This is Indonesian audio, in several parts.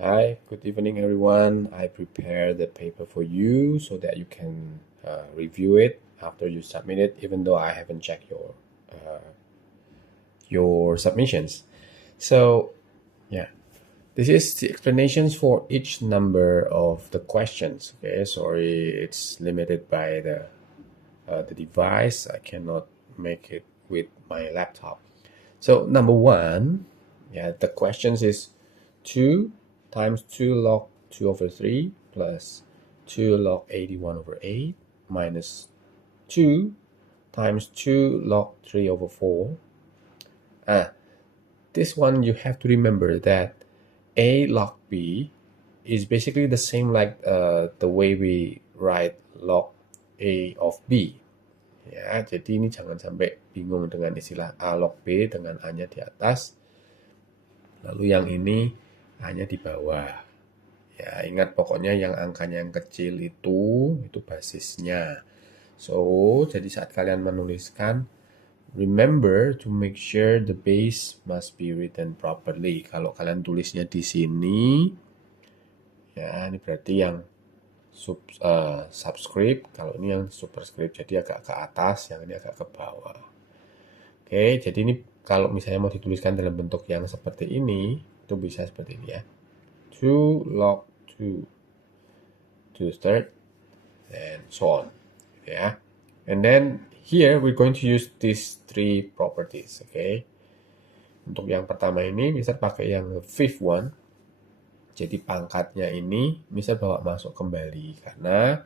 Hi, good evening, everyone. I prepared the paper for you so that you can review it after you submit it, even though I haven't checked your submissions. So, yeah, this is the explanations for each number of the questions. Okay, sorry, it's limited by the device. I cannot make it with my laptop. So number one, the questions is 2 times 2 log 2 over 3 plus 2 log 81 over 8 minus 2 times 2 log 3 over 4. This one you have to remember that A log B is basically the same like the way we write log A of B. Ya, jadi ini jangan sampai bingung dengan istilah A log B dengan A-nya di atas, lalu yang ini A-nya di bawah. Ya, ingat pokoknya yang angkanya yang kecil itu basisnya. So, jadi saat kalian menuliskan, remember to make sure the base must be written properly. Kalau kalian tulisnya di sini, ya ini berarti yang subscript, kalau ini yang superscript, jadi agak ke atas, yang ini agak ke bawah. Oke, jadi ini kalau misalnya mau dituliskan dalam bentuk yang seperti ini, itu bisa seperti ini ya. 2 log 2 to the third, and so on. Yeah. And then here we're going to use these three properties. Okay. Untuk yang pertama ini, misal pakai yang fifth one. Jadi pangkatnya ini misal bawa masuk kembali karena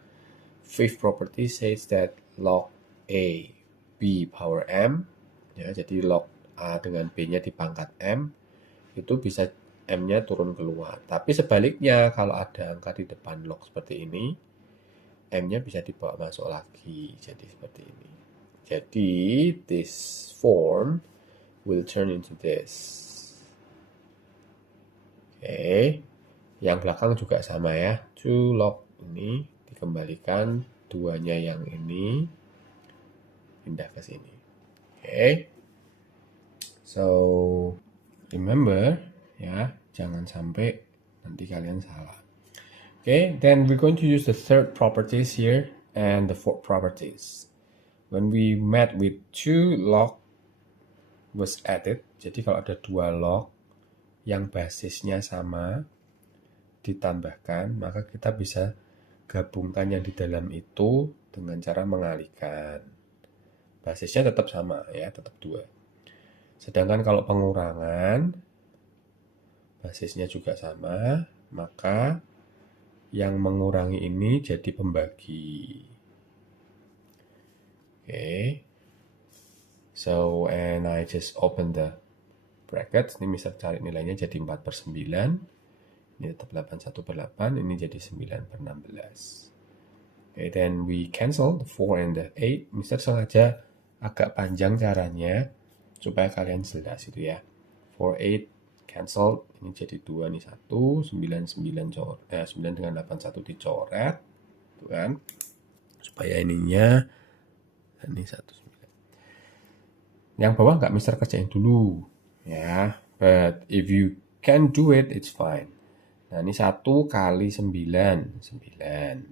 fifth property says that log A B power M, ya, jadi log A dengan B-nya di pangkat M, itu bisa M-nya turun keluar. Tapi sebaliknya, kalau ada angka di depan log seperti ini, M-nya bisa dibawa masuk lagi. Jadi seperti ini. Jadi, this form will turn into this. Oke. Yang belakang juga sama ya. 2 log ini dikembalikan, 2-nya yang ini pindah ke sini. Oke. So, remember ya, jangan sampai nanti kalian salah. Okay, then we're going to use the third properties here and the fourth properties. When we met with 2 log was added, jadi kalau ada 2 log yang basisnya sama ditambahkan, maka kita bisa gabungkan yang di dalam itu dengan cara mengalihkan. Basisnya tetap sama ya, tetap 2. Sedangkan kalau pengurangan, basisnya juga sama, maka yang mengurangi ini jadi pembagi. Okay. So, and I just open the bracket. Ini bisa cari nilainya jadi 4/9. Ini tetap 81/8. Ini jadi 9/16. Okay, then we cancel the 4 and the 8. Mister sengaja agak panjang caranya supaya kalian jelas itu ya. 4, 8 cancel. Ini jadi 2 nih 1, 9, 9 coret. 9 dengan 81 dicoret. Tuh kan. Supaya ininya ini 1, 9. Yang bawah nggak Mister kerjain dulu ya. But if you can do it, it's fine. Nah, ini 1 kali 9, 9.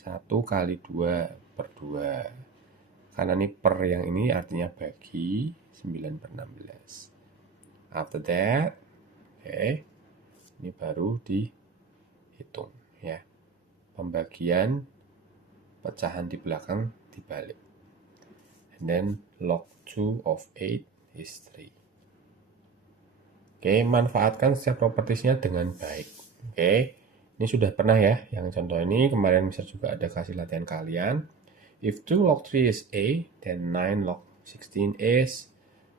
1 kali 2 per 2. Karena ini per yang ini artinya bagi 9/16. After that, okay, ini baru dihitung ya. Pembagian pecahan di belakang dibalik. And then log 2 of 8 is 3. Oke, manfaatkan setiap propertiesnya dengan baik. Oke, ini sudah pernah ya, yang contoh ini kemarin bisa juga ada kasih latihan kalian. If 2 log 3 is A, then 9 log 16 is.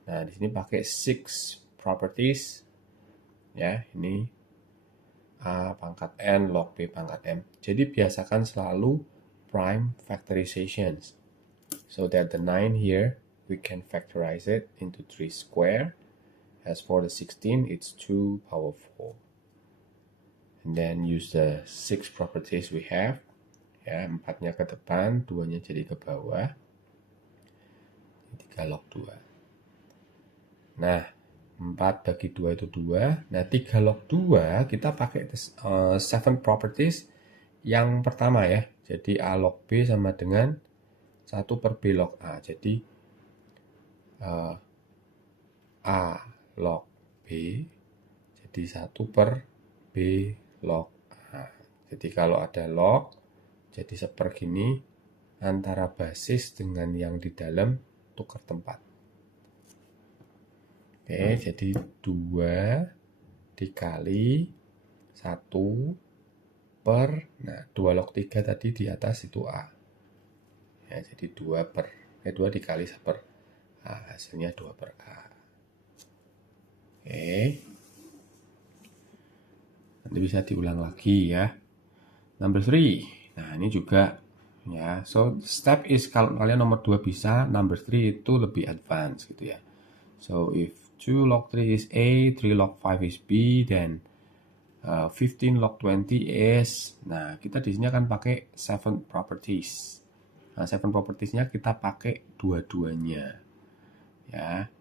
Nah, di sini pakai 6 properties. Ya, ini A pangkat N log B pangkat M. Jadi biasakan selalu prime factorizations. So that the 9 here, we can factorize it into 3 square. As for the 16, it's 2 power 4. And then use the 6 properties we have. Ya, 4-nya ke depan, 2-nya jadi ke bawah. 3 log 2. Nah, 4 bagi 2 itu 2. Nah, 3 log 2 kita pakai 7 properties yang pertama ya. Jadi A log B sama dengan 1 per B log A. Jadi A log B jadi 1 per B log A. Jadi kalau ada log, jadi seper gini, antara basis dengan yang di dalam tukar tempat. Oke, jadi 2 dikali 1 per, nah 2 log 3 tadi di atas itu A. Ya, jadi 2 dikali 1 per A, hasilnya 2 per A. Oke. Nanti bisa diulang lagi ya. Number 3. Nah, ini juga ya. So, step is kalau kalian nomor 2 bisa, number 3 itu lebih advance gitu ya. So, if 2 log 3 is A, 3 log 5 is B, then 15 log 20 is, nah kita di sini akan pakai 7 properties. Nah, 7 propertiesnya kita pakai dua-duanya. Ya,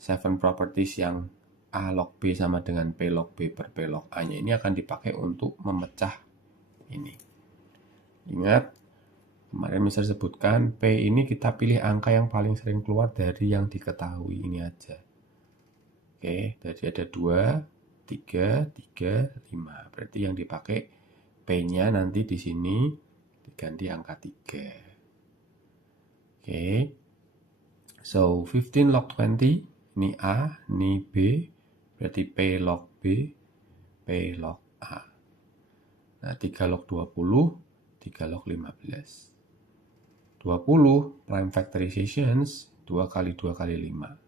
7 properties yang A log B sama dengan P log B per P log A-nya ini akan dipakai untuk memecah ini. Ingat, kemarin Mister sebutkan P ini kita pilih angka yang paling sering keluar dari yang diketahui ini aja. Oke, jadi ada 2, 3, 3, 5. Berarti yang dipakai P-nya nanti di sini diganti angka 3. Oke. So, 15 log 20, ini A, ini B, berarti P log B, P log A. Nah, 3 log 20, 3 log 15. 20 prime factorizations, 2 kali 2 kali 5.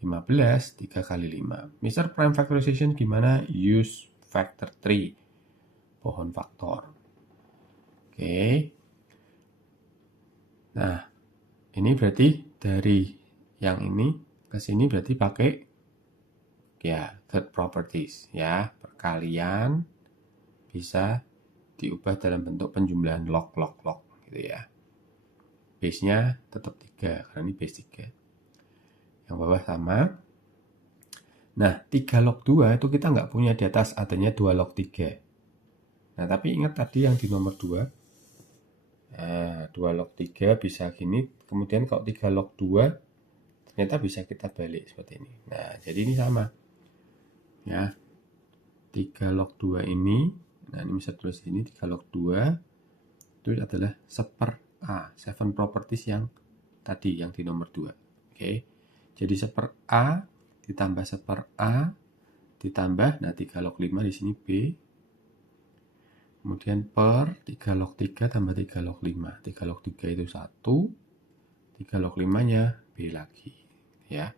15, 3 kali 5. Mister prime factorization gimana? Use factor tree. Pohon faktor. Oke. Nah, ini berarti dari yang ini ke sini berarti pakai ya third properties ya. Perkalian bisa diubah dalam bentuk penjumlahan log gitu ya. Base-nya tetap 3 karena ini base 3. Yang bawah sama. Nah, 3 log 2 itu kita nggak punya di atas, adanya 2 log 3. Nah, tapi ingat tadi yang di nomor 2. Nah, 2 log 3 bisa gini. Kemudian kalau 3 log 2, ternyata bisa kita balik seperti ini. Nah, jadi ini sama. Ya, 3 log 2 ini. Nah, ini bisa tulis ini 3 log 2. Itu adalah seper A. 7 properties yang tadi, yang di nomor 2. Oke. Jadi seper A ditambah seper A ditambah, nah 3 log 5 di sini B. Kemudian per 3 log 3 tambah 3 log 5. 3 log 3 itu 1. 3 log 5-nya B lagi. Ya.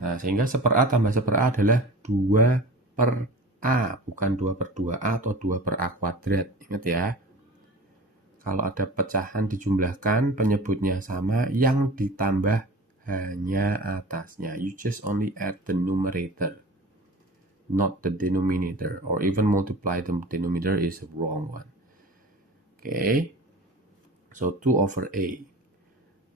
Nah, sehingga seper A tambah seper A adalah 2 per A. Bukan 2 per 2A atau 2 per A kuadrat. Ingat ya. Kalau ada pecahan dijumlahkan, penyebutnya sama, yang ditambah hanya atasnya. You just only add the numerator, not the denominator, or even multiply the denominator is a wrong one. Okay, so 2 over A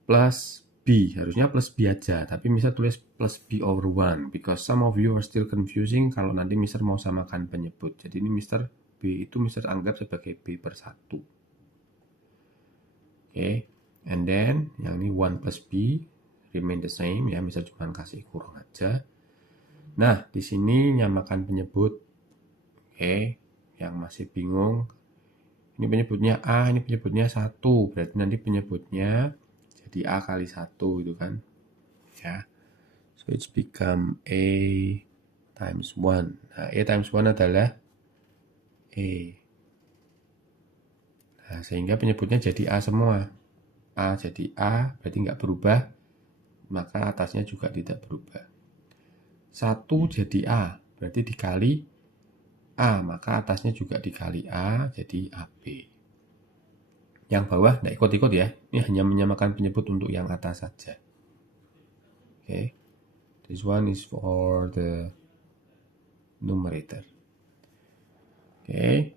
plus B, harusnya plus B aja, tapi Mister tulis plus B over 1, because some of you are still confusing kalau nanti Mister mau samakan penyebut. Jadi ini Mister B itu Mister anggap sebagai B per 1. Okay, and then yang ini 1 plus B remain the same ya, Mister cuma kasih kurung aja. Nah, di sini nyamakan penyebut. Oke, yang masih bingung, ini penyebutnya A, ini penyebutnya 1, berarti nanti penyebutnya jadi A kali 1 itu kan. Ya. So it's become A times 1. Nah, A times 1 adalah E. Nah, sehingga penyebutnya jadi A semua. A jadi A, berarti nggak berubah, maka atasnya juga tidak berubah. 1 jadi A, berarti dikali A, maka atasnya juga dikali A, jadi AB. Yang bawah nggak ikut-ikut ya, ini hanya menyamakan penyebut untuk yang atas saja. Okay. This one is for the numerator. Okay.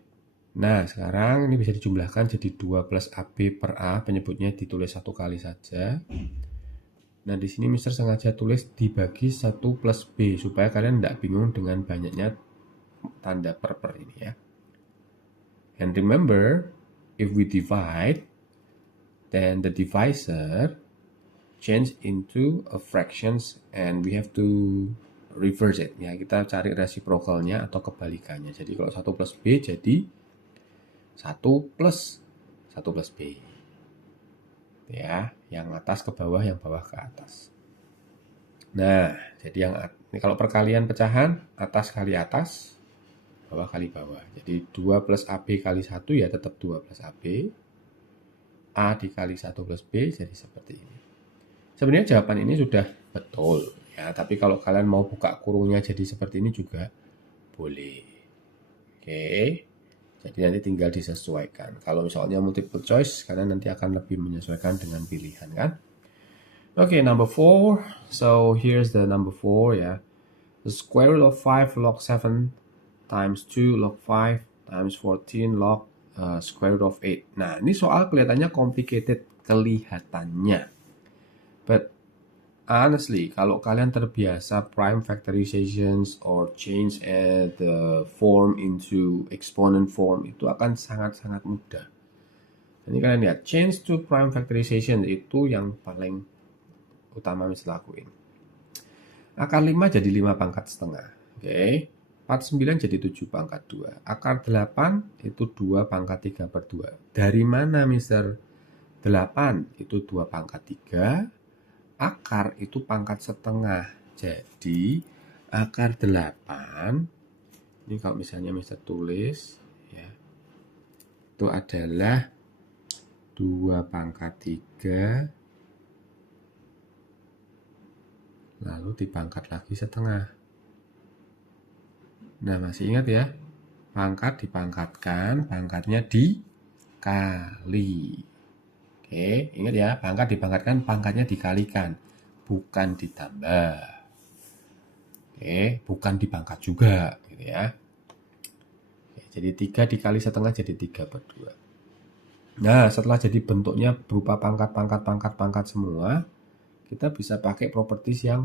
Nah, sekarang ini bisa dijumlahkan jadi 2 plus AB per A, penyebutnya ditulis 1 kali saja. Nah, di sini Mister sengaja tulis dibagi 1 plus B, supaya kalian tidak bingung dengan banyaknya tanda per ini ya. And remember, if we divide, then the divisor change into a fractions and we have to reverse it. Ya, kita cari reciprocalnya atau kebalikannya. Jadi kalau 1 plus B jadi 1 plus B. Ya, yang atas ke bawah, yang bawah ke atas. Nah, jadi yang ini kalau perkalian pecahan, atas kali atas, bawah kali bawah. Jadi 2 plus AB kali 1 ya tetap 2 plus AB. A dikali 1 plus B jadi seperti ini. Sebenarnya jawaban ini sudah betul ya, tapi kalau kalian mau buka kurungnya jadi seperti ini juga boleh. Oke. Jadi nanti tinggal disesuaikan. Kalau misalnya multiple choice, kalian nanti akan lebih menyesuaikan dengan pilihan kan. Okay, number 4. So here's the number 4 ya. The square root of 5 log 7 times 2 log 5 times 14 log square root of 8. Nah, ini soal kelihatannya complicated kelihatannya. But honestly, kalau kalian terbiasa prime factorizations or change the form into exponent form, itu akan sangat-sangat mudah. Ini kalian lihat, change to prime factorization itu yang paling utama Mister lakuin. Akar 5 jadi 5 pangkat setengah. Oke. 49 jadi 7 pangkat 2. Akar 8 itu 2 pangkat 3 per 2. Dari mana Mister? 8 itu 2 pangkat 3. Akar itu pangkat setengah. Jadi akar 8, ini kalau misalnya Mister tulis ya, itu adalah 2 pangkat 3 lalu dipangkat lagi setengah. Nah, masih ingat ya? Pangkat dipangkatkan, pangkatnya dikali. Oke, ingat ya, pangkat dipangkatkan, pangkatnya dikalikan, bukan ditambah. Oke, bukan dipangkat juga, gitu ya. Oke, jadi 3 dikali setengah jadi 3 per 2. Nah, setelah jadi bentuknya berupa pangkat semua, kita bisa pakai properties yang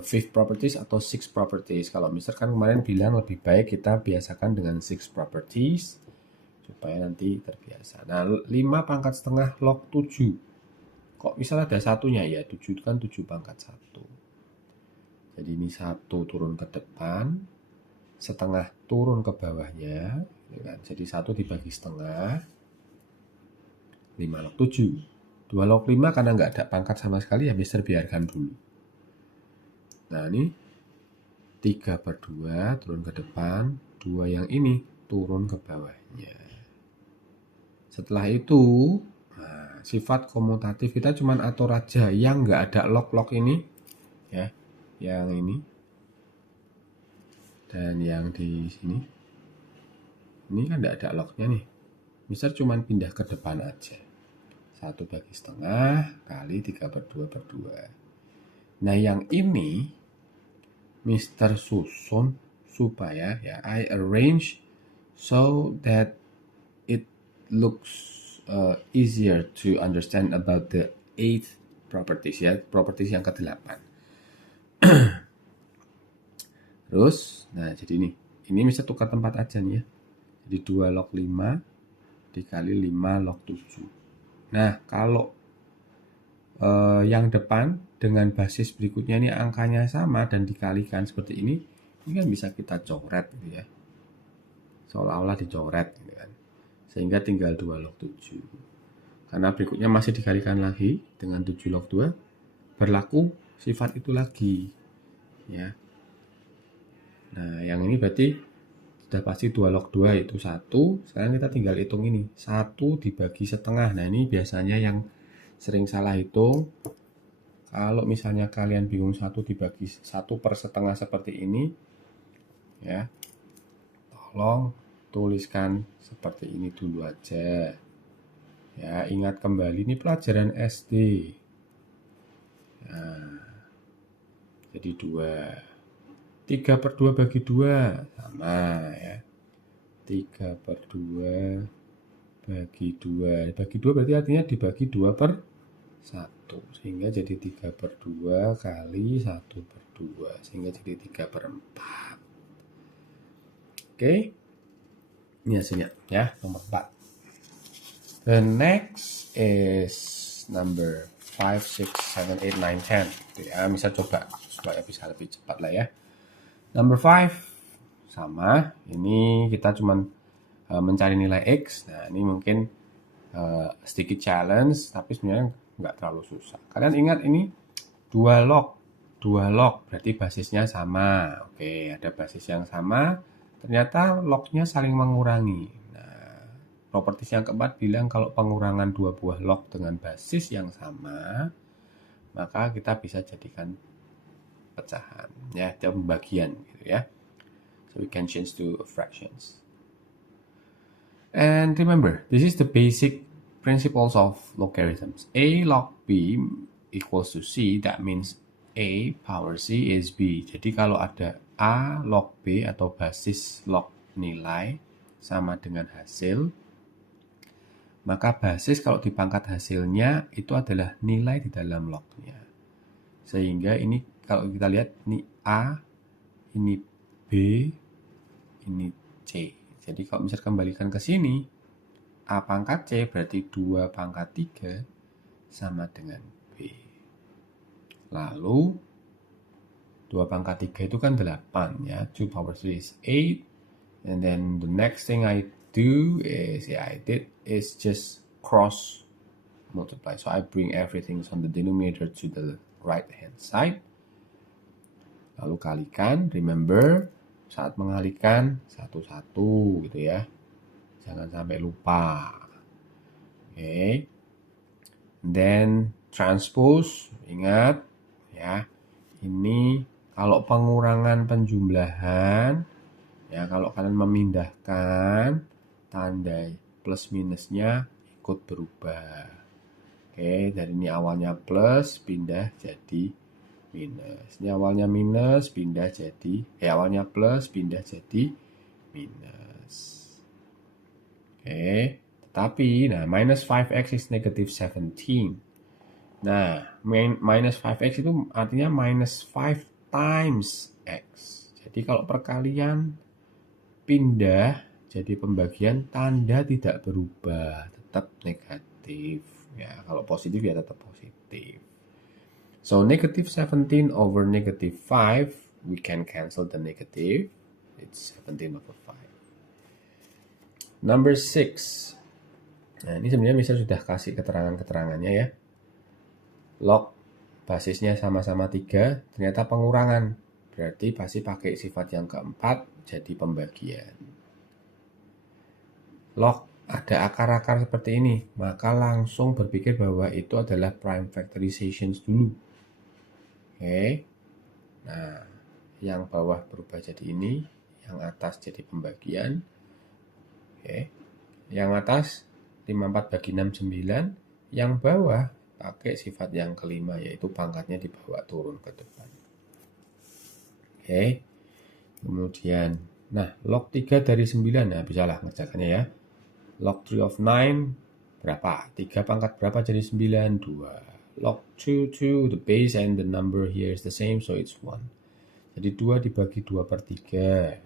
fifth properties atau six properties. Kalau Mister kan kemarin bilang lebih baik kita biasakan dengan six properties, supaya nanti terbiasa. Nah, 5 pangkat setengah log 7. Kok misalnya ada satunya ya? 7 itu kan 7 pangkat 1. Jadi ini 1 turun ke depan, setengah turun ke bawahnya. Jadi 1 dibagi setengah, 5 log 7. 2 log 5 karena nggak ada pangkat sama sekali ya Mister biarkan dulu. Nah, ini 3 per 2 turun ke depan, 2 yang ini turun ke bawahnya. Setelah itu, nah, sifat komutatif kita cuma atur aja yang nggak ada log-log ini, ya, yang ini dan yang di sini. Ini kan nggak ada lognya nih. Mister cuma pindah ke depan aja. 1 bagi setengah kali 3 per 2 per 2. Nah, yang ini Mister susun supaya ya I arrange so that it looks easier to understand about the 8th properties ya, properties yang ke-8. Terus, nah jadi ini bisa tukar tempat aja nih ya. Jadi 2 log 5 dikali 5 log 7. Nah, kalau yang depan dengan basis berikutnya ini angkanya sama dan dikalikan seperti ini kan bisa kita coret gitu ya. Seolah-olah dicoret gitu kan. Sehingga tinggal 2 log 7. Karena berikutnya masih dikalikan lagi dengan 7 log 2, berlaku sifat itu lagi. Ya. Nah, yang ini berarti sudah pasti 2 log 2 itu 1. Sekarang kita tinggal hitung ini. 1 dibagi setengah. Nah, ini biasanya yang sering salah hitung. Kalau misalnya kalian bingung 1 dibagi 1 per setengah seperti ini, ya, tolong tuliskan seperti ini dulu aja. Ya, ingat kembali ini pelajaran SD. Nah, jadi 2. 3 per 2 bagi 2 sama ya. 3 per 2 bagi 2. Bagi 2 berarti artinya dibagi 2 per 1. sehingga jadi 3/2 kali 1/2 sehingga jadi 3/4. Oke, ini hasilnya ya, nomor 4. The next is number 5, 6, 7, 8, 9, 10. Ya, bisa coba supaya bisa lebih cepat lah ya. Number 5 sama, ini kita cuman mencari nilai X. Nah, ini mungkin sedikit challenge, tapi sebenarnya nggak terlalu susah. Kalian ingat ini dua log berarti basisnya sama. Oke, ada basis yang sama, ternyata lognya saling mengurangi. Nah, properties yang keempat bilang kalau pengurangan dua buah log dengan basis yang sama, maka kita bisa jadikan pecahan ya, atau pembagian gitu ya. So we can change to fractions. And remember, this is the basic principles of logarithms. A log B equals to C, that means A power C is B. Jadi kalau ada A log B atau basis log nilai sama dengan hasil, maka basis kalau dipangkat hasilnya itu adalah nilai di dalam lognya. Sehingga ini kalau kita lihat ini A, ini B, ini C. Jadi kalau misalnya kembalikan ke sini, A pangkat C berarti 2 pangkat 3 sama dengan B. Lalu 2 pangkat 3 itu kan 8 ya. 2 power 3 is 8. And then the next thing I do is, just cross multiply. So I bring everything on the denominator to the right hand side. Lalu kalikan, remember, saat mengalikan satu-satu gitu ya. Jangan sampai lupa. Oke. Then transpose, ingat ya. Ini kalau pengurangan penjumlahan, ya kalau kalian memindahkan tanda plus minusnya ikut berubah. Oke, dari ini awalnya plus pindah jadi minus. Ini awalnya minus pindah jadi awalnya plus pindah jadi minus. Oke, tetapi nah minus 5x is negative 17. Nah, minus 5x itu artinya minus 5 times x. Jadi kalau perkalian pindah jadi pembagian, tanda tidak berubah, tetap negatif. Ya, kalau positif ya tetap positif. So negative 17 over negative 5, we can cancel the negative. It's 17 over 5. Number 6. Nah, ini sebenarnya bisa sudah kasih keterangan-keterangannya ya. Log basisnya sama-sama 3, ternyata pengurangan. Berarti pasti pakai sifat yang keempat, jadi pembagian. Log ada akar-akar seperti ini, maka langsung berpikir bahwa itu adalah prime factorizations dulu. Oke. Nah, yang bawah berubah jadi ini, yang atas jadi pembagian. Oke. Yang atas 54 bagi 6, 9. Yang bawah pakai sifat yang kelima, yaitu pangkatnya dibawa turun ke depan. Oke. Kemudian, nah log 3 dari 9, nah bisalah ngerjakannya ya. Log 3 of 9 berapa? 3 pangkat berapa jadi 9? 2. Log 2, the base and the number here is the same, so it's 1. Jadi 2 dibagi 2/3.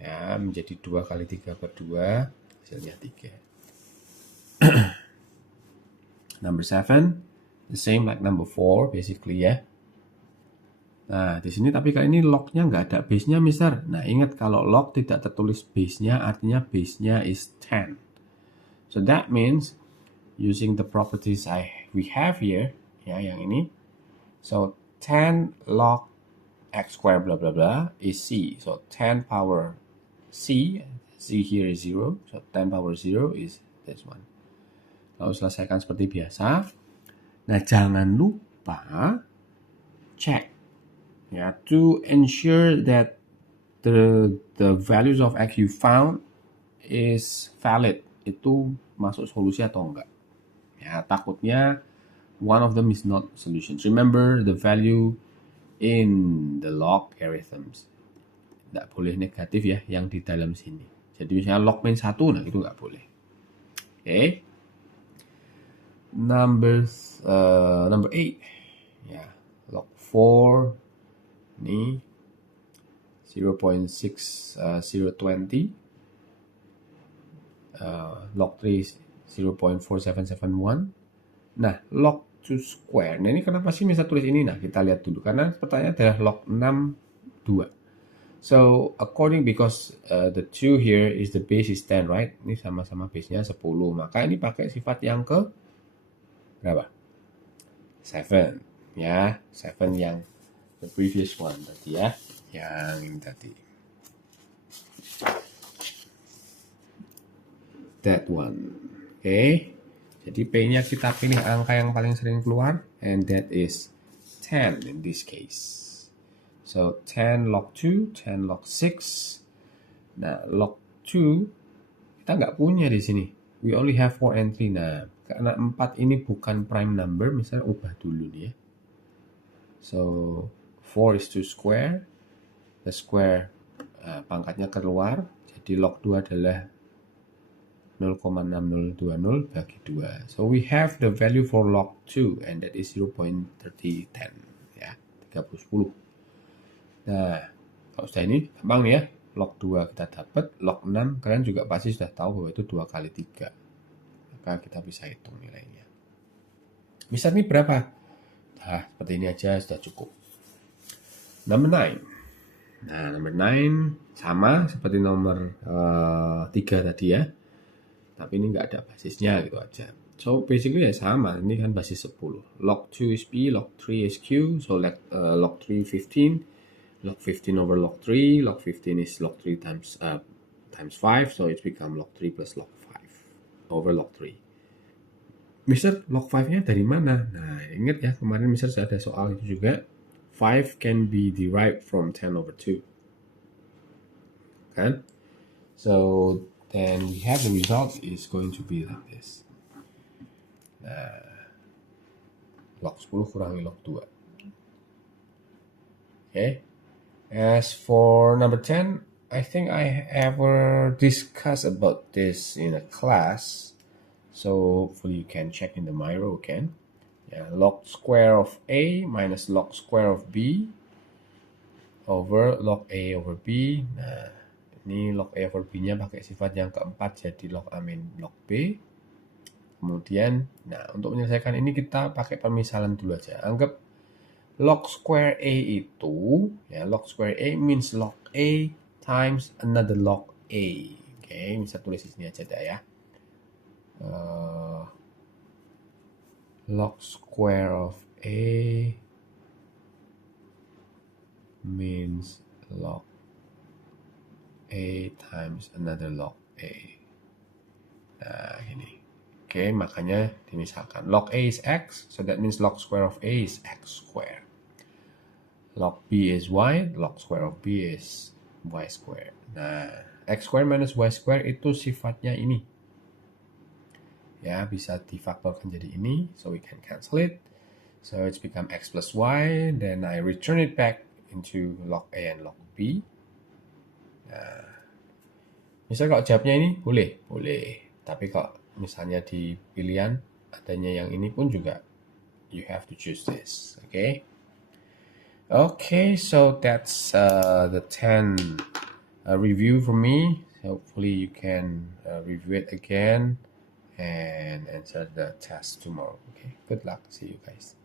Ya, menjadi 2 kali 3/2, hasilnya 3. Number 7, the same like number 4, basically ya. Nah, di sini tapi kali ini lognya nggak ada base-nya, Mister. Nah, ingat kalau log tidak tertulis base-nya, artinya base-nya is 10. So that means using the properties we have here, ya yang ini. So 10 log x squared blah blah blah is c. So 10 power c here is 0. So 10 power 0 is this one. Lalu selesaikan seperti biasa. Nah, jangan lupa cek ya, to ensure that the values of x you found is valid. Itu masuk solusi atau enggak. Ya, takutnya one of them is not solutions. Remember the value in the logarithms. Tidak boleh negatif ya, yang di dalam sini. Jadi misalnya log min 1, nah itu nggak boleh. Oke. number 8. Ya, log 4 ini 0.6020, log 3 0.4771. Nah, log 2 square. Nah, ini kenapa sih bisa tulis ini? Nah, kita lihat dulu. Karena pertanyaan adalah log 6 2. So, according because the 2 here is the base is 10, right? Ini sama-sama base-nya 10. Maka ini pakai sifat yang ke berapa? 7. Ya, 7 yang the previous one tadi ya. Yang ini tadi. That one. Oke. Jadi P-nya kita pilih angka yang paling sering keluar. And that is 10 in this case. So 10 log 2, 10 log 6. Nah, log 2 kita nggak punya di sini. We only have 4 and 3. Nah, karena 4 ini bukan prime number, misalnya ubah dulu nih ya. So 4 is 2 square. The square pangkatnya keluar. Jadi log 2 adalah 0,6020 bagi 2. So we have the value for log 2 and that is 0.3010 ya, 3010. Nah, kalau sudah ini gampang nih ya. Log 2 kita dapat, log 6 kalian juga pasti sudah tahu bahwa itu 2 kali 3. Maka kita bisa hitung nilainya. Misal ini berapa? Nah, seperti ini aja sudah cukup. Number 9. Nah, number 9 sama seperti nomor 3 tadi ya. Tapi ini nggak ada basisnya gitu aja. So, basically ya sama. Ini kan basis 10. Log 2 is P, log 3 is Q. So, log 3 15. Log 15 over log 3. Log 15 is log 3 times 5. So, it's become log 3 plus log 5 over log 3. Mister, log 5-nya dari mana? Nah, ingat ya, kemarin Mister ada soal itu juga. 5 can be derived from 10 over 2. Kan? So, then we have the result is going to be like this. Log 10 kurangi log 2. Okay. As for number 10, I think I ever discussed about this in a class. So hopefully you can check in the Miro again. Yeah, log square of A minus log square of B over log A over B. Nah, ini log A over B-nya pakai sifat yang keempat, jadi log A min log B. Kemudian, nah untuk menyelesaikan ini kita pakai pemisalan dulu aja. Anggap log square A itu, ya log square A means log A times another log A. Oke, bisa tulis di sini aja dah ya. Log square of A means log A times another log A. Nah, ini. Oke, makanya dimisalkan. Log A is X, so that means log square of A is X square. Log B is Y, log square of B is Y square. Nah, X square minus Y square itu sifatnya ini. Ya, bisa difaktorkan jadi ini, so we can cancel it. So it's become X plus Y, then I return it back into log A and log B. Nah, misalnya kalau jawabnya ini, boleh. Tapi kalau misalnya di pilihan adanya yang ini pun juga, you have to choose this, okay? Okay, so that's the 10 review for me. Hopefully you can review it again and answer the test tomorrow. Okay, good luck. See you guys.